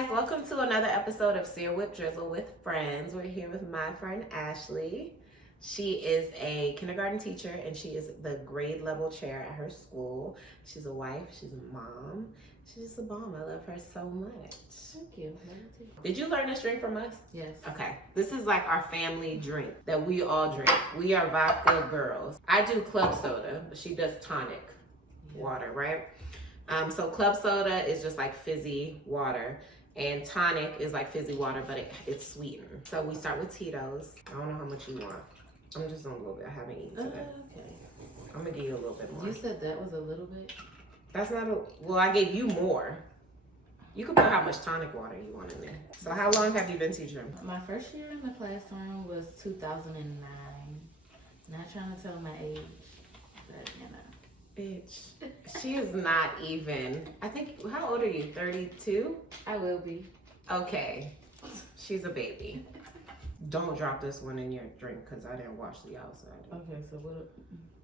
guys, welcome to another episode of Sear Whip Drizzle with Friends. We're here with my friend Ashley. She is a kindergarten teacher and she is the grade level chair at her school. She's a wife, she's a mom, she's just a bomb. I love her so much. Thank you. Did you learn this drink from us? Yes. Okay, this is like our family drink that we all drink. We are vodka girls. I do club soda, but she does tonic water, right? So club soda is just like fizzy water, and tonic is like fizzy water, but it's sweetened. So we start with Tito's. I don't know how much you want. I'm just on a little bit. I haven't eaten today. Okay. I'm gonna give you a little bit more. You said that was a little bit? That's not a, well, I gave you more. You can put how much tonic water you want in there. So how long have you been teaching? My first year in the classroom was 2009. Not trying to tell my age, but you know. Bitch, she is not even, I think, how old are you, 32? I will be. Okay, she's a baby. Don't drop this one in your drink because I didn't wash the outside. Okay, so what?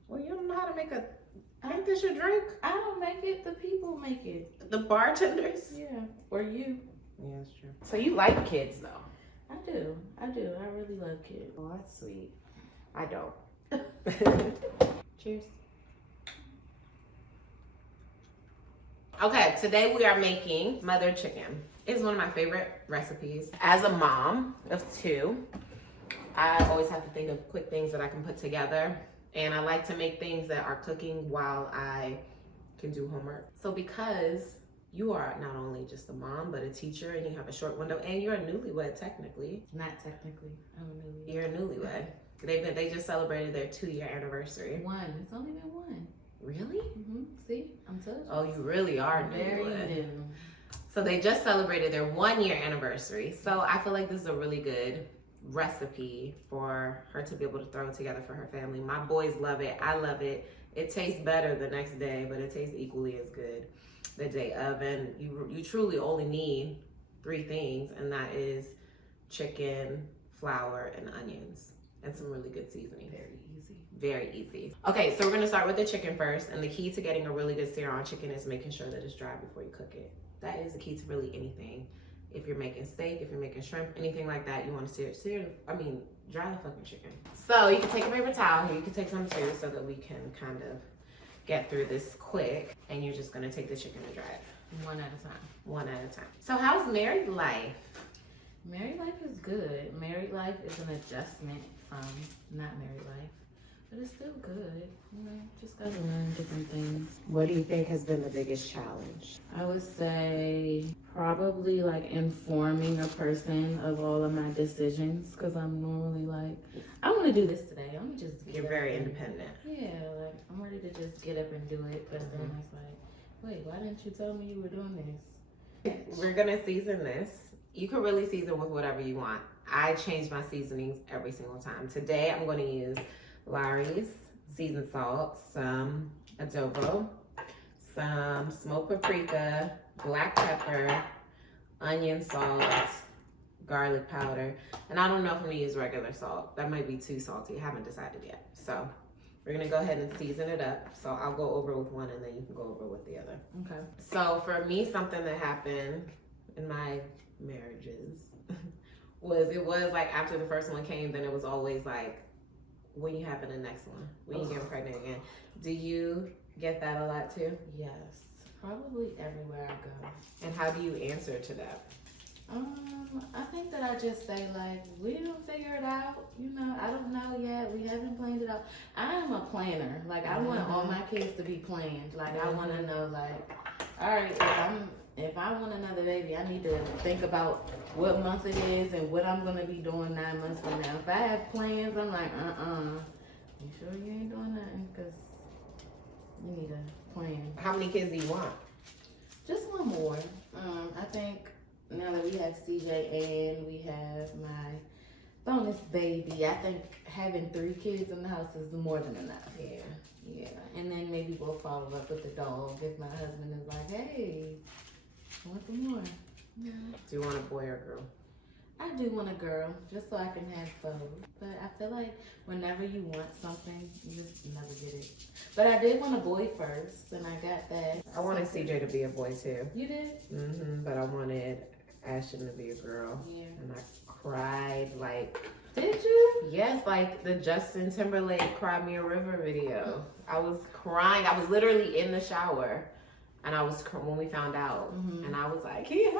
Well, you don't know how to make ain't this your drink? I don't make it, the people make it. The bartenders? Yeah, or you. Yeah, that's true. So you like kids though? I do. I really love kids. Oh, that's sweet. I don't. Cheers. Okay, today we are making smothered chicken. It's one of my favorite recipes. As a mom of two, I always have to think of quick things that I can put together. And I like to make things that are cooking while I can do homework. So because you are not only just a mom, but a teacher, and you have a short window, and you're a newlywed technically. Not technically. I'm a newlywed. You're a newlywed. They just celebrated their 2-year anniversary. One. It's only been one. Really? Mm-hmm. See? I'm telling you. Oh, you really are Very newlywed. new. So they just celebrated their 1-year anniversary. So I feel like this is a really good recipe for her to be able to throw together for her family. My boys love it. I love it. It tastes better the next day, but it tastes equally as good the day of. And you truly only need 3 things, and that is chicken, flour, and onions, and some really good seasoning. Very easy. Okay, so we're gonna start with the chicken first, and the key to getting a really good sear on chicken is making sure that it's dry before you cook it. That is the key to really anything. If you're making steak, if you're making shrimp, anything like that, you want to dry the fucking chicken. So you can take a paper towel here, you can take some too, so that we can kind of get through this quick. And you're just gonna take the chicken and dry it. One at a time. One at a time. So how's married life? Married life is good. Married life is an adjustment from not married life. But it's still good. You know, just gotta learn different things. What do you think has been the biggest challenge? I would say probably like informing a person of all of my decisions, because I'm normally like, I want to do this today. I'm gonna just You're very independent. Yeah, like I'm ready to just get up and do it. But then it's like, wait, why didn't you tell me you were doing this? We're gonna season this. You can really season with whatever you want. I change my seasonings every single time. Today I'm gonna use Lawry's seasoned salt, some adobo, some smoked paprika, black pepper, onion salt, garlic powder, and I don't know if I'm gonna use regular salt. That might be too salty. I haven't decided yet. So we're gonna go ahead and season it up. So I'll go over with one and then you can go over with the other. Okay. So for me, something that happened in my marriages was like after the first one came, then it was always like, when you having the next one? When you getting pregnant again? Do you get that a lot too? Yes, probably everywhere I go. And how do you answer to that? I think that I just say like, we don't figure it out. You know, I don't know yet. We haven't planned it out. I am a planner. Like I want all my kids to be planned. Like I want to know like, all right, if I want another baby, I need to think about what month it is and what I'm gonna be doing 9 months from now. If I have plans, I'm like, you sure you ain't doing nothing? Because you need a plan. How many kids do you want? Just one more. I think now that we have CJ and we have my bonus baby, I think having 3 kids in the house is more than enough. Yeah. And then maybe we'll follow up with the dog if my husband is like, hey, I want some more. Yeah. Do you want a boy or a girl? I do want a girl, just so I can have both. But I feel like whenever you want something, you just never get it. But I did want a boy first, and I got that. I wanted CJ to be a boy too. You did? But I wanted passion to be a girl. Yeah. And I cried like. Did you? Yes, like the Justin Timberlake Cry Me a River video. I was crying. I was literally in the shower. And I was, when we found out, and I was like, it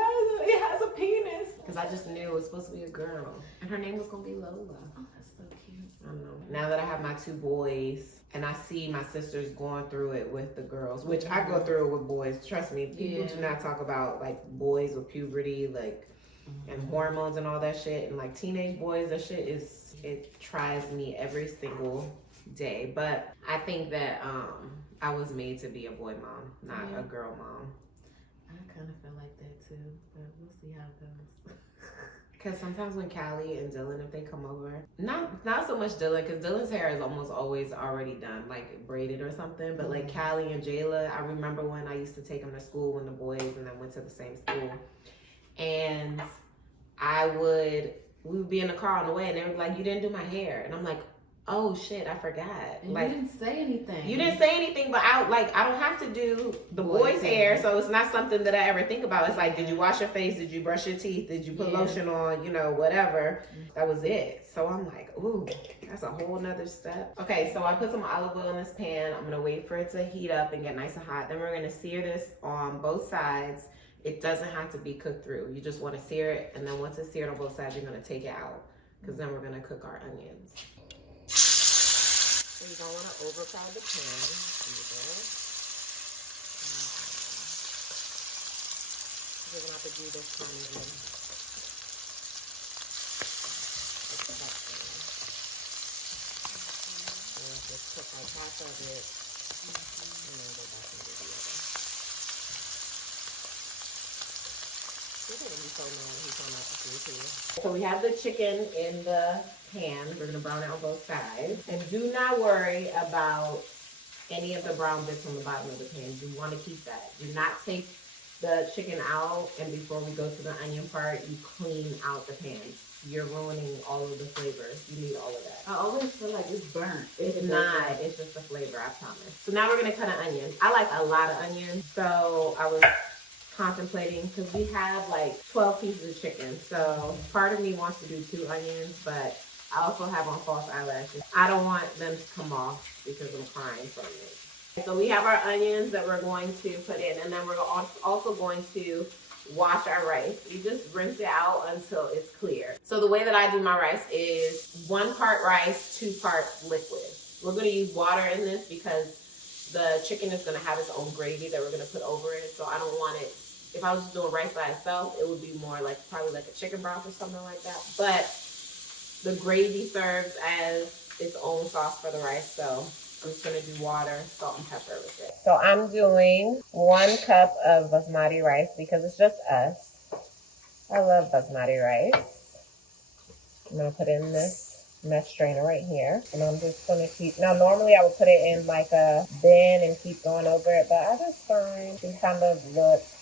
has a penis. Because I just knew it was supposed to be a girl. And her name was going to be Lola. Oh, that's so cute. I know. Now that I have my 2 boys, and I see my sisters going through it with the girls, which I go through it with boys. Trust me, people do not talk about, like, boys with puberty, like, and hormones and all that shit. And, like, teenage boys, that shit is, it tries me every single day. But I think that, I was made to be a boy mom, not a girl mom. I kind of feel like that too, but we'll see how it goes. Because sometimes when Callie and Dylan, if they come over, not so much Dylan, because Dylan's hair is almost always already done, like braided or something. But like Callie and Jayla, I remember when I used to take them to school when the boys and then went to the same school. And we would be in the car on the way and they were like, you didn't do my hair. And I'm like, oh shit, I forgot. And like, you didn't say anything. You didn't say anything, but I don't have to do the boys' hair, so it's not something that I ever think about. It's like, did you wash your face? Did you brush your teeth? Did you put lotion on? You know, whatever. That was it. So I'm like, ooh, that's a whole nother step. Okay, so I put some olive oil in this pan. I'm gonna wait for it to heat up and get nice and hot. Then we're gonna sear this on both sides. It doesn't have to be cooked through. You just wanna sear it, and then once it's seared on both sides, you're gonna take it out, because then we're gonna cook our onions. So you don't want to overcrowd the pan either. We're going to have to do this kind of and just cook on top of it. And then go back and do the other. This is going to be so low when he's on that too. So we have the chicken in the pan. We're going to brown it on both sides. And do not worry about any of the brown bits on the bottom of the pan. You want to keep that. Do not take the chicken out, and before we go to the onion part, you clean out the pan. You're ruining all of the flavor. You need all of that. I always feel like it's burnt. It's not. It's just the flavor, I promise. So now we're going to cut an onion. I like a lot of onions. So I was contemplating, because we have like 12 pieces of chicken. So part of me wants to do 2 onions, but I also have on false eyelashes. I don't want them to come off because I'm crying from it. So we have our onions that we're going to put in, and then we're also going to wash our rice. You just rinse it out until it's clear. So the way that I do my rice is 1 part rice, 2 parts liquid. We're going to use water in this because the chicken is going to have its own gravy that we're going to put over it. So I don't want it, if I was just doing rice by itself, it would be more like probably like a chicken broth or something like that. But the gravy serves as its own sauce for the rice. So I'm just going to do water, salt, and pepper with it. So I'm doing 1 cup of basmati rice because it's just us. I love basmati rice. I'm going to put in this mesh strainer right here. And I'm just going to keep, now normally I would put it in like a bin and keep going over it, but I just find it kind of looks,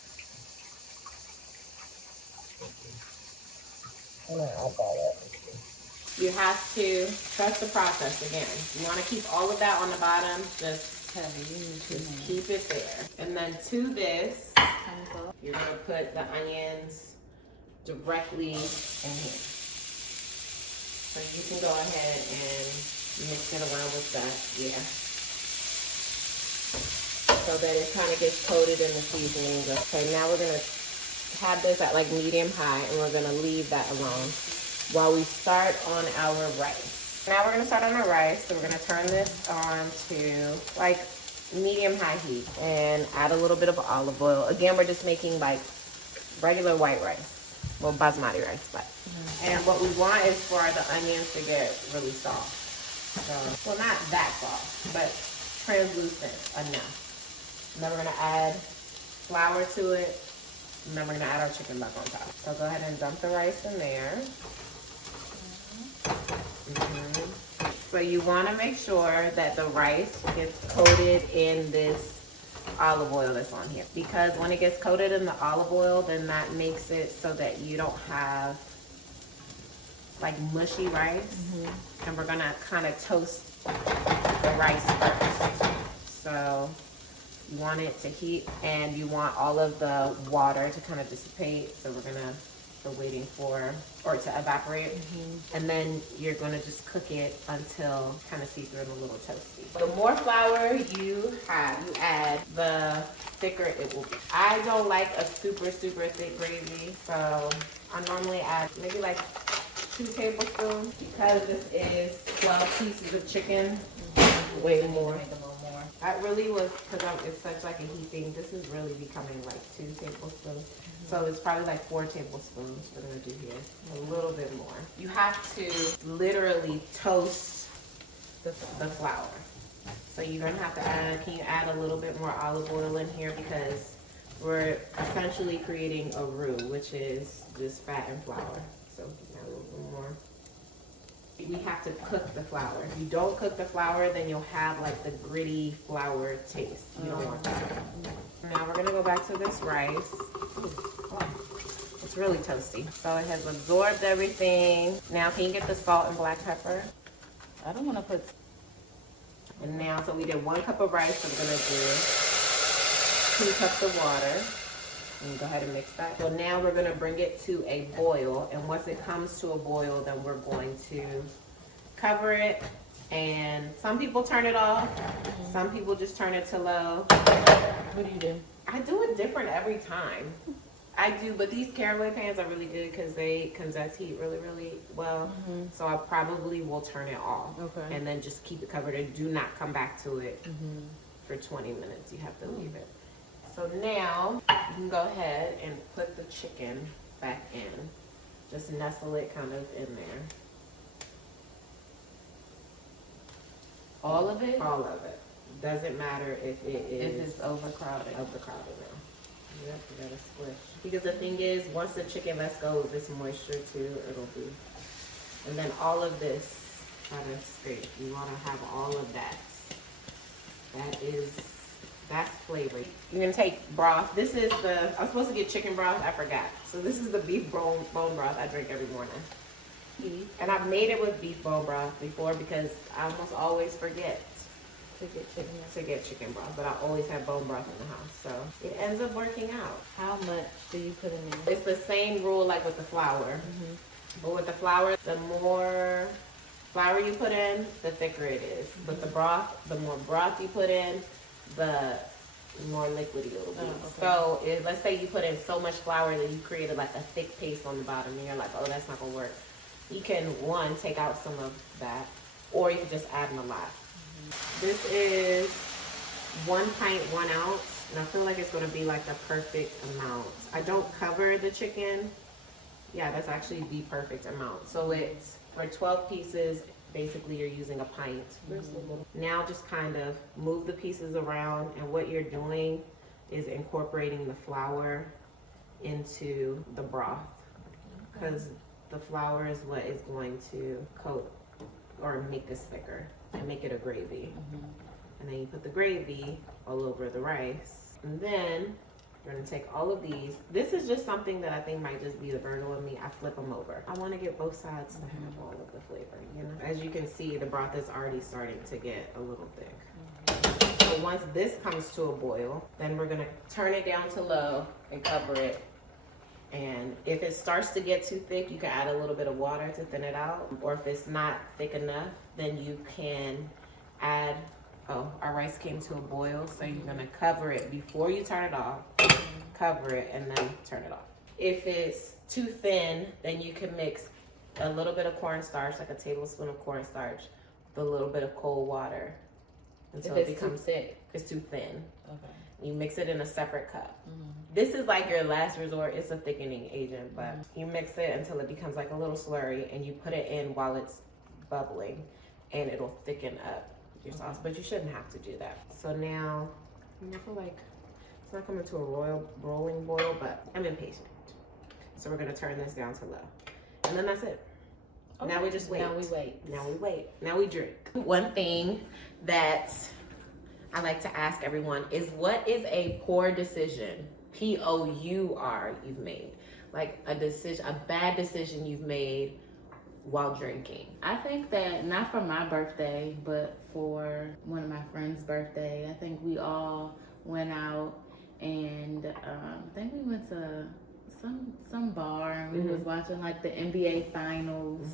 I don't know how to call it. You have to trust the process again. You want to keep all of that on the bottom. Just keep it there. And then to this, you're going to put the onions directly in here. So you can go ahead and mix it around with that. Yeah. So that it kind of gets coated in the seasoning. Okay, now we're going to have this at like medium high, and we're going to leave that alone while we start on our rice. Now we're going to start on our rice. So we're going to turn this on to like medium high heat and add a little bit of olive oil. Again, we're just making like regular white rice. Well, basmati rice, but. And what we want is for the onions to get really soft. So, well, not that soft, but translucent enough. And then we're going to add flour to it. And then we're going to add our chicken back on top. So go ahead and dump the rice in there. So you want to make sure that the rice gets coated in this olive oil that's on here, because when it gets coated in the olive oil, then that makes it so that you don't have like mushy rice. And we're going to kind of toast the rice first. So you want it to heat, and you want all of the water to kind of dissipate. So we're going to So waiting for or to evaporate. And then you're gonna just cook it until kind of see through and a little toasty. The more flour you add, the thicker it will be. I don't like a super thick gravy, so I normally add maybe like 2 tablespoons. Because this is 12 pieces of chicken, way more. That really was, because it's such like a heat thing, this is really becoming like 2 tablespoons. So it's probably like 4 tablespoons we're gonna do here, a little bit more. You have to literally toast the flour. So you're gonna have to add, can you add a little bit more olive oil in here, because we're essentially creating a roux, which is just fat and flour. So add a little bit more. We have to cook the flour. If you don't cook the flour, then you'll have like the gritty flour taste. You don't want that. Now we're gonna go back to this rice. It's really toasty. So it has absorbed everything. Now can you get the salt and black pepper? I don't want to put. And now, so we did 1 cup of rice, so we're gonna do 2 cups of water. And go ahead and mix that. So now we're gonna bring it to a boil, and once it comes to a boil, then we're going to cover it. And some people turn it off, some people just turn it to low. What do you do? I do it different every time. I do, but these caraway pans are really good because they condense heat really well. So I probably will turn it off. Okay. And then just keep it covered and do not come back to it for 20 minutes. You have to leave it. So now you can go ahead and put the chicken back in. Just nestle it kind of in there. All of it? All of it. Doesn't matter if it is. If it's overcrowded. Overcrowded now. Yep, you gotta squish. Because the thing is, once the chicken lets go of this moisture too, it'll be. And then all of this, gotta scrape. You wanna have all of that. That's flavor. You're gonna take broth. This is I was supposed to get chicken broth, I forgot. So this is the beef bone broth I drink every morning. And I've made it with beef bone broth before because I almost always forget to get chicken broth, but I always have bone broth in the house, so it ends up working out. How much do you put in there? It's the same rule like with the flour, but with the flour, the more flour you put in, the thicker it is. But the more broth you put in, the more liquidy it'll be. So let's say you put in so much flour that you created like a thick paste on the bottom, and you're like, oh, that's not gonna work. You can, take out some of that, or you can just add in a lot. This is 1 pint, 1 ounce, and I feel like it's gonna be like the perfect amount. I don't cover the chicken. Yeah, that's actually the perfect amount. So it's for 12 pieces, basically you're using a pint. Now just kind of move the pieces around, and what you're doing is incorporating the flour into the broth, because the flour is what is going to coat or make this thicker and make it a gravy. And then you put the gravy all over the rice, and then you're gonna take all of these. This is just something that I think might just be the Virgo in me. I flip them over. I want to get both sides to have all of the flavor, you know? As you can see, the broth is already starting to get a little thick. So once this comes to a boil, then we're gonna turn it down to low and cover it. And if it starts to get too thick, you can add a little bit of water to thin it out. Or if it's not thick enough, then you can add, our rice came to a boil, so you're gonna cover it before you turn it off, cover it, and then turn it off. If it's too thin, then you can mix a little bit of cornstarch, like a tablespoon of cornstarch, with a little bit of cold water until it becomes thick. It's too thin. Okay. You mix it in a separate cup. This is like your last resort. It's a thickening agent, but you mix it until it becomes like a little slurry, and you put it in while it's bubbling, and it'll thicken up your sauce, but you shouldn't have to do that. So now, I feel like it's not coming to a rolling boil, but I'm impatient. So we're gonna turn this down to low. And then that's it. Okay. Now we just wait. Now we wait. Now we wait. Now we drink. One thing that I like to ask everyone is, what is a poor decision, P-O-U-R, you've made? Like a bad decision you've made while drinking. I think that, not for my birthday, but for one of my friend's birthday, I think we all went out, and I think we went to some bar, and we was watching like the NBA finals.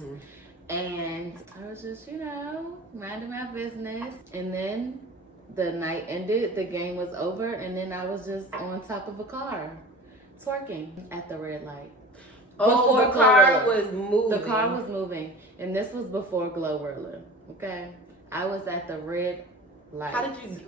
And I was just, minding my business. And then the night ended, the game was over, and then I was just on top of a car, twerking at the red light. Oh, the car was moving. The car was moving, and this was before Glorilla, okay? I was at the red light.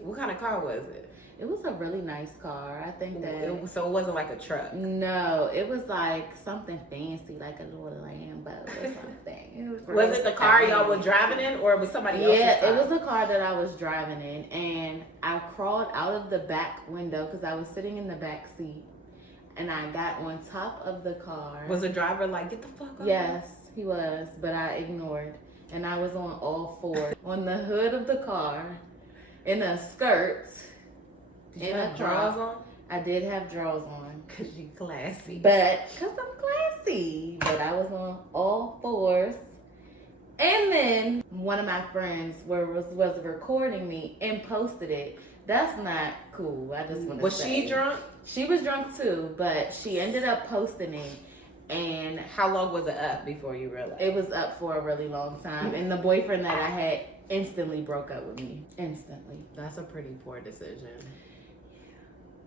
What kind of car was it? It was a really nice car. I think that... So it wasn't like a truck? No, it was like something fancy, like a little Lambo or something. Was it the car y'all were driving in, or was somebody else's car? Yeah, it was the car that I was driving in, and I crawled out of the back window because I was sitting in the back seat, and I got on top of the car. Was the driver like, get the fuck up? Yes, he was, but I ignored, and I was on all fours on the hood of the car in a skirt. Did you have drawers on? I did have drawers on. Because you classy. Because I'm classy. But I was on all fours. And then one of my friends was recording me and posted it. That's not cool. I just want to say. Was she drunk? She was drunk too, but she ended up posting it. And how long was it up before you realized? It was up for a really long time. And the boyfriend that I had instantly broke up with me. Instantly. That's a pretty poor decision.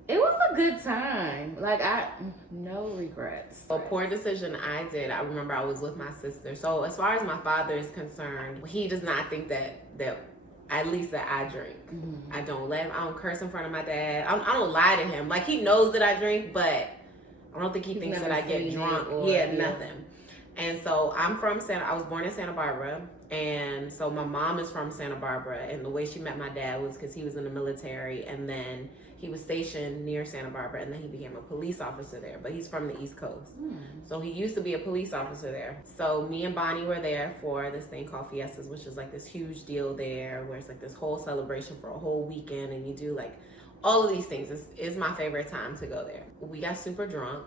It was a good time. Like, no regrets. A poor decision I did. I remember I was with my sister. So as far as my father is concerned, he does not think that at least that I drink. I don't curse in front of my dad. I don't lie to him. Like, he knows that I drink, but I don't think he thinks that I get drunk. Nothing. And so I was born in Santa Barbara. And so my mom is from Santa Barbara. And the way she met my dad was because he was in the military. And then he was stationed near Santa Barbara, and then he became a police officer there. But he's from the East Coast. So he used to be a police officer there. So me and Bonnie were there for this thing called Fiestas, which is like this huge deal there where it's like this whole celebration for a whole weekend, and you do like all of these things. It's my favorite time to go there. We got super drunk.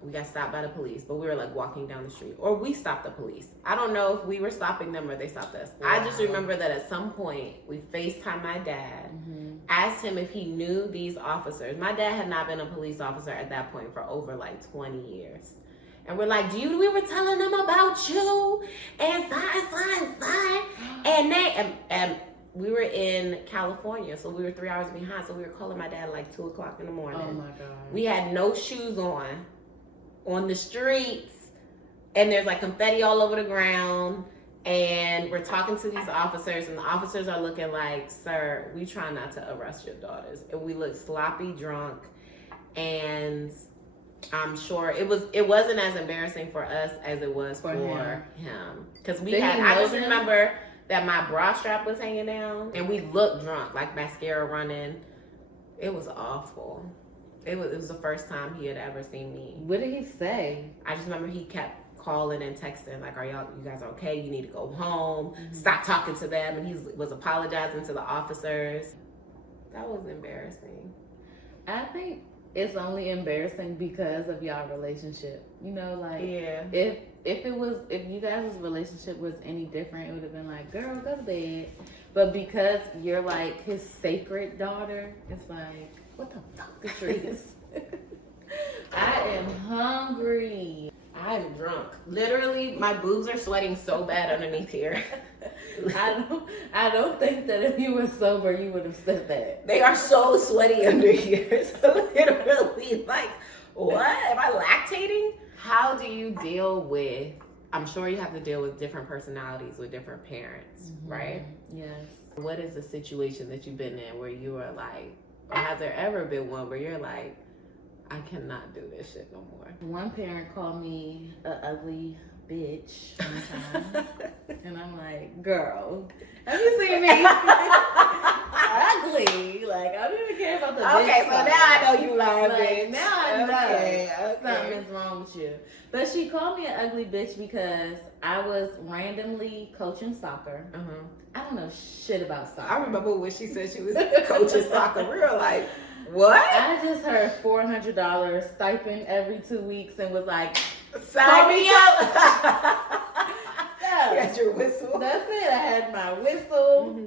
We got stopped by the police, but we were like walking down the street, or we stopped the police. I don't know if we were stopping them or they stopped us. Wow. I just remember that at some point we FaceTimed my dad, asked him if he knew these officers. My dad had not been a police officer at that point for over like 20 years. And we're like, we were telling them about you and sign. And we were in California, so we were 3 hours behind. So we were calling my dad like 2 o'clock in the morning. Oh my God. We had no shoes on the streets, and there's like confetti all over the ground, and we're talking to these officers, and the officers are looking like, sir, we try not to arrest your daughters. And we look sloppy drunk, and I'm sure it wasn't as embarrassing for us as it was for him. Because I just remember that my bra strap was hanging down, and we looked drunk, like mascara running. It was awful. It was the first time he had ever seen me. What did he say? I just remember he kept calling and texting, like, you guys okay? You need to go home. Stop talking to them. And he was apologizing to the officers. That was embarrassing. I think it's only embarrassing because of y'all relationship. If you guys' relationship was any different, it would have been like, girl, go to bed. But because you're like his sacred daughter, it's like, what the fuck, Patrice? I am hungry. I'm drunk. Literally, my boobs are sweating so bad underneath here. I don't think that if you were sober, you would have said that. They are so sweaty under here. So literally, like, what? Am I lactating? How do you deal with, I'm sure you have to deal with different personalities with different parents, right? Yes. What is the situation that you've been in where you are like, or has there ever been one where you're like, I cannot do this shit no more? One parent called me an ugly bitch one time. And I'm like, girl, have you seen me? Ugly. Like, I don't even care about the bitch. Okay, so now I know you lying, like, bitch. Now I know something something is wrong with you. But she called me an ugly bitch because I was randomly coaching soccer. I don't know shit about soccer. I remember when she said she was coaching soccer. We were like, what? I just heard $400 stipend every 2 weeks and was like, sign me up. You had your whistle. That's it. I had my whistle,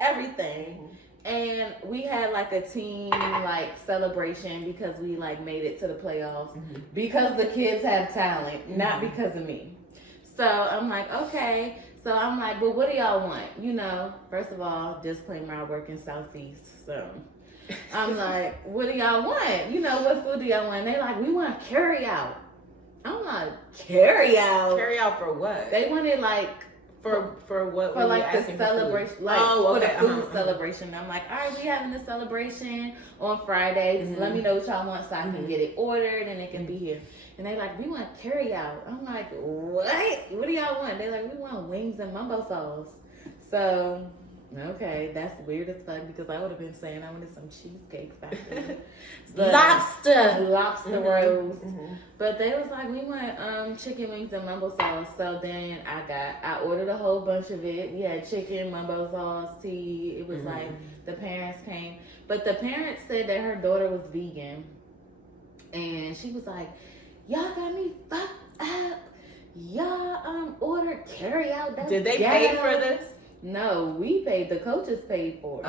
everything. And we had like a team like celebration because we like made it to the playoffs because the kids have talent, not because of me. So I'm like, okay. So I'm like, well, what do y'all want? You know, first of all, disclaimer, I work in Southeast. So I'm like, what do y'all want? You know, what food do y'all want? And they like, we want carry out. I'm like, carry out? Carry out for what? They wanted like, for what? For like the celebration, like for the food celebration. I'm like, all right, we having the celebration on Friday. So let me know what y'all want so I can get it ordered and it can be here. And they like, we want carry out. I'm like, what? What do y'all want? They like, we want wings and mumbo sauce. So, okay, that's weird as fuck because I would have been saying I wanted some cheesecake factory. Lobster rolls. But they was like, we want chicken wings and mumbo sauce. So then I ordered a whole bunch of it. We had chicken, mumbo sauce, tea. It was like the parents came. But the parents said that her daughter was vegan. And she was like, y'all got me fucked up. Y'all ordered carry out. Did they pay for this? No, we paid. The coaches paid for it.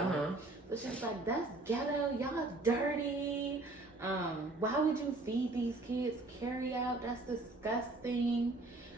So she was like, that's ghetto. Y'all dirty. Why would you feed these kids carry out? That's disgusting.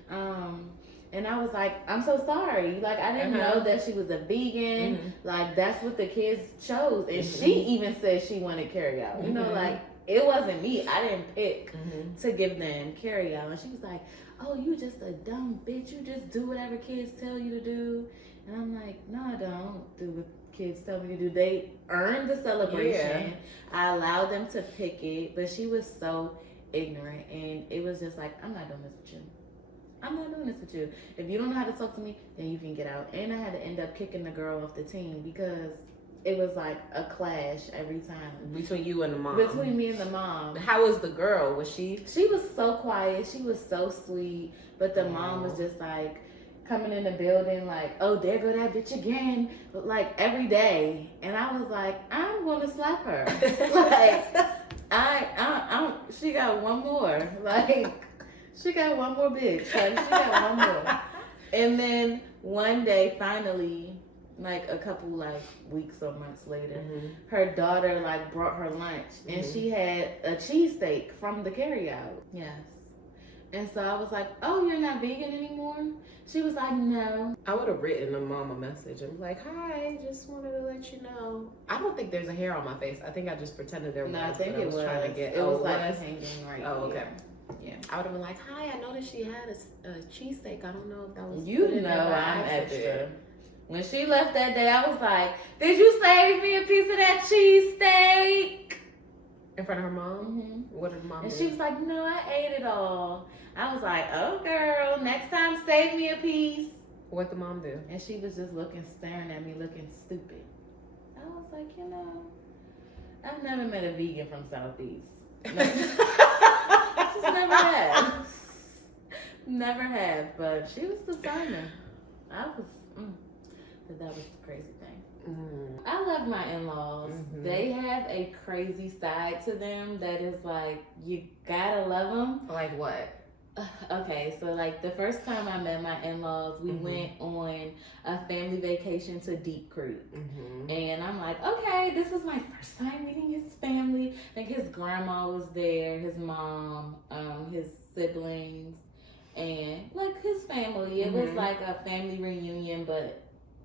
And I was like, I'm so sorry. Like, I didn't know that she was a vegan. Like, that's what the kids chose. And she even said she wanted carry out. You know, like, it wasn't me. I didn't pick to give them carry out. And she was like, oh, you just a dumb bitch. You just do whatever kids tell you to do. And I'm like, no, I don't do what kids tell me to do. They earned the celebration. I allowed them to pick it. But she was so ignorant. And it was just like, I'm not doing this with you. I'm not doing this with you. If you don't know how to talk to me, then you can get out. And I had to end up kicking the girl off the team because it was like a clash every time. Between you and the mom? Between me and the mom. How was the girl? Was she? She was so quiet. She was so sweet. But the mom was just like coming in the building like, oh, there go that bitch again. Like every day. And I was like, I'm going to slap her. Like, she got one more. Like, she got one more bitch. Like, she got one more. And then one day, finally, like a couple like weeks or months later, her daughter like brought her lunch and she had a cheesesteak from the carryout. Yes. And so I was like, oh, you're not vegan anymore? She was like, no. I would have written the mom a message and be like, hi, just wanted to let you know. I don't think there's a hair on my face. I think I just pretended there was. No, I think it was. Trying to get, it was like hanging right here. Oh, okay. Yeah. I would have been like, hi, I noticed she had a cheesesteak. I don't know if that was. You know I'm extra. When she left that day, I was like, did you save me a piece of that cheesesteak? In front of her mom? What did mom do? And she was like, no, I ate it all. I was like, oh, girl, next time save me a piece. What did mom do? And she was just staring at me, looking stupid. I was like, you know, I've never met a vegan from Southeast. Just never have. Never have. But she was designer. I was... But that was the crazy thing. I love my in-laws. They have a crazy side to them that is like, you gotta love them. Like what? Okay, so like the first time I met my in-laws, we went on a family vacation to Deep Creek. And I'm like, okay, this is my first time meeting his family. Like his grandma was there, his mom, his siblings, and like his family. It was like a family reunion, but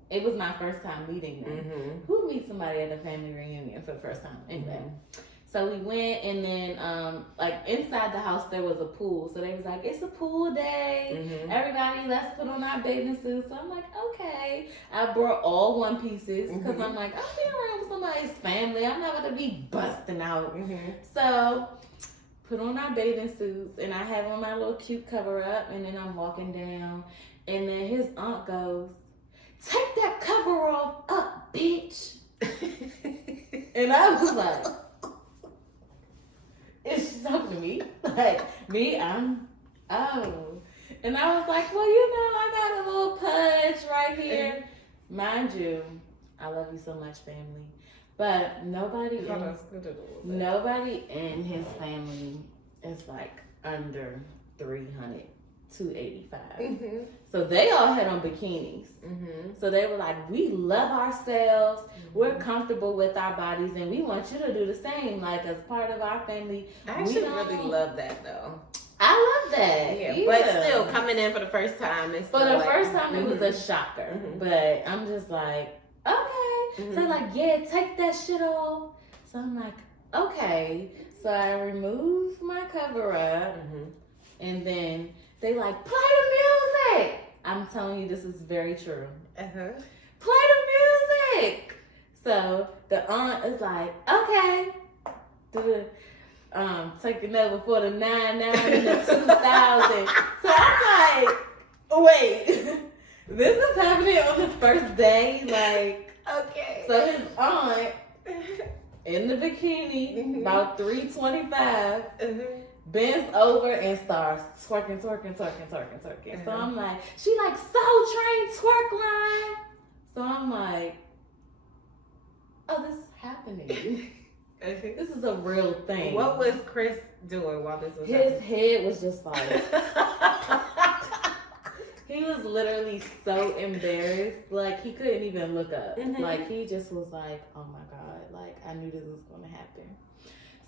it was my first time meeting them. Who meets somebody at a family reunion for the first time? Anyway. So we went, and then like inside the house there was a pool. So they was like, it's a pool day. Everybody, let's put on our bathing suits. So I'm like, okay. I brought all one pieces because I'm like, I'll be around with somebody's family. I'm not going to be busting out. So put on our bathing suits, and I have on my little cute cover up, and then I'm walking down, and then his aunt goes, take that cover off up, bitch. And I was like, is she talking to me? Like, me, I'm, oh. And I was like, well, you know, I got a little pudge right here. Mind you, I love you so much, family. But nobody in his family is like under 300 $285. So they all had on bikinis. So they were like, we love ourselves. We're comfortable with our bodies, and we want you to do the same. Like, as part of our family. I actually really love that, though. I love that. Yeah. But still, coming in for the first time. For the first time, it was a shocker. But I'm just like, okay. So like, yeah, take that shit off. So I'm like, okay. So I remove my cover up, and then they like, play the music. I'm telling you, this is very true. Play the music. So the aunt is like, okay. Take another for the 99 and the 2000. So I'm like, wait, this is happening on the first day? Like, okay. So his aunt in the bikini, about 325, bends over and starts twerking. So I'm like, she like Soul Train twerk line. So I'm like, oh, this is happening. This is a real thing. What was Chris doing while this was happening? His head was just like, he was literally so embarrassed. Like, he couldn't even look up. Like, he just was like, oh my God, like, I knew this was going to happen.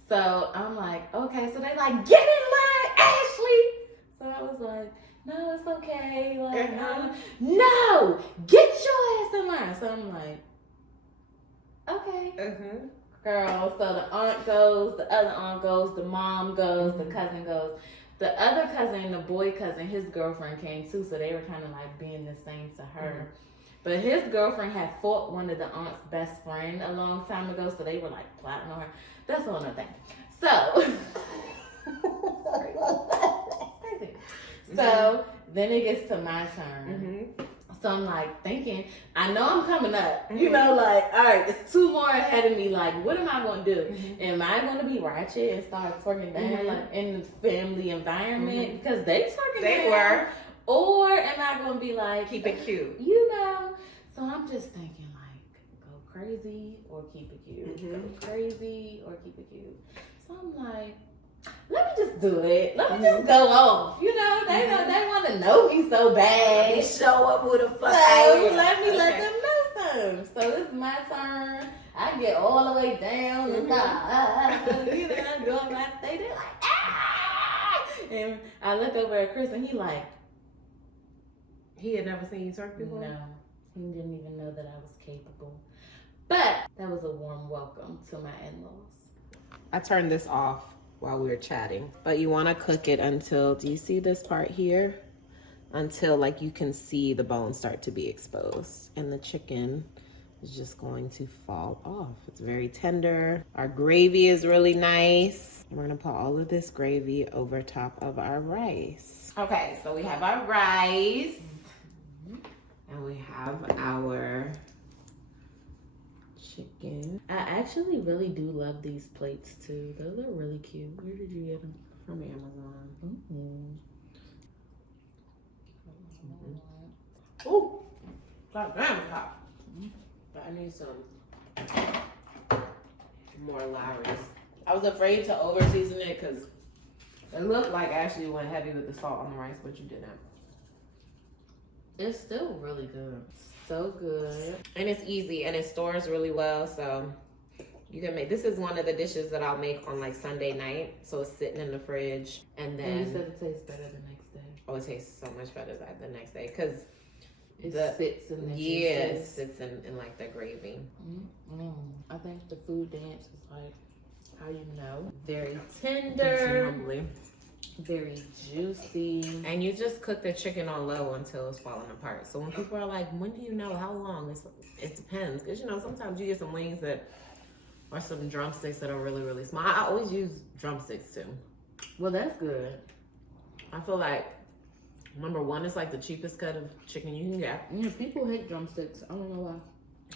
So I'm like, okay. So they like, get in line, Ashley. So I was like, no, it's okay. Like, no, get your ass in line. So I'm like, okay. Girl, so the aunt goes, the other aunt goes, the mom goes, the cousin goes. The other cousin, the boy cousin, his girlfriend came too, so they were kind of like being the same to her. But his girlfriend had fought one of the aunt's best friend a long time ago, so they were like plotting on her. That's a whole nother thing. So, so then it gets to my turn. So I'm like thinking, I know I'm coming up. You know, like, all right, it's 2 more ahead of me. Like, what am I going to do? Am I going to be ratchet and start twerking down like in the family environment? Because they twerking down. They were. Or am I going to be like, keep it cute? You know. So I'm just thinking, like, go crazy or keep it cute. Go crazy or keep it cute. So I'm like, let me just do it. Let me just go off. You know, they want to know me so bad. Let me show up who the fuck I am. Let me let them know something. So it's my turn. I get all the way down. You know, I'm doing my thing. They're like, ah! And I look over at Chris and he like, he had never seen you twerk before? No. He didn't even know that I was capable. But that was a warm welcome to my in-laws. I turned this off while we were chatting, but you want to cook it until, do you see this part here? Until like you can see the bones start to be exposed, and the chicken is just going to fall off. It's very tender. Our gravy is really nice. We're gonna put all of this gravy over top of our rice. Okay, so we have our rice and we have our chicken. I actually really do love these plates too. Those are really cute. Where did you get them? From Amazon. Oh, goddamn hot. But I need some more Lowry's. I was afraid to over season it because it looked like Ashley went heavy with the salt on the rice, but you didn't. It's still really good. So good. And it's easy and it stores really well, so you can make, this is one of the dishes that I'll make on like Sunday night. So it's sitting in the fridge, and then you said it tastes better the next day. Oh, it tastes so much better the next day because it sits in the juices. Sits in like the gravy. I think the food dance is like how you know, very tender, very juicy, and you just cook the chicken on low until it's falling apart. So when people are like, when do you know how long? It depends, because you know sometimes you get some wings that or some drumsticks that are really, really small. I always use drumsticks too. Well, that's good. I feel like number one is like the cheapest cut of chicken you can get. Yeah, people hate drumsticks. I don't know why.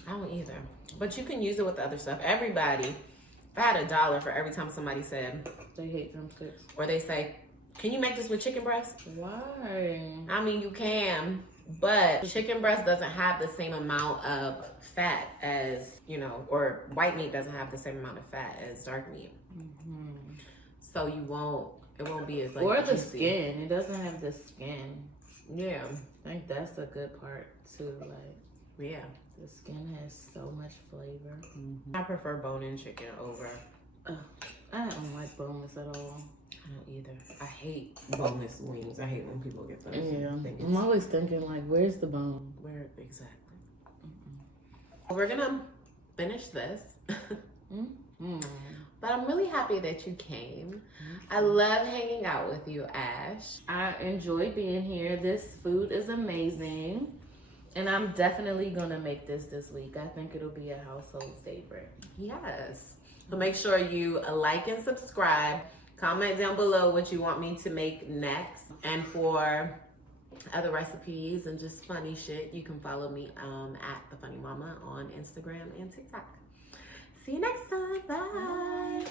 I don't either. But you can use it with the other stuff. Everybody, if I had $1 for every time somebody said they hate drumsticks, or they say, can you make this with chicken breast? Why? I mean, you can, but chicken breast doesn't have the same amount of fat as, you know, or white meat doesn't have the same amount of fat as dark meat. So you won't It won't be as like or the juicy. skin. It doesn't have the skin. Yeah. I think that's a good part too. Like, Yeah. the skin has so much flavor. I prefer bone-in chicken over. I don't like boneless at all. I don't either. I hate boneless wings. I hate when people get those. Yeah, I think I'm always thinking like, where's the bone? where exactly. We're gonna finish this. But I'm really happy that you came. I love hanging out with you, Ash. I enjoy being here. This food is amazing. And I'm definitely gonna make this week. I think it'll be a household favorite. Yes. So make sure you like and subscribe. Comment down below what you want me to make next. And for other recipes and just funny shit, you can follow me at The Funny Mama on Instagram and TikTok. See you next time. Bye.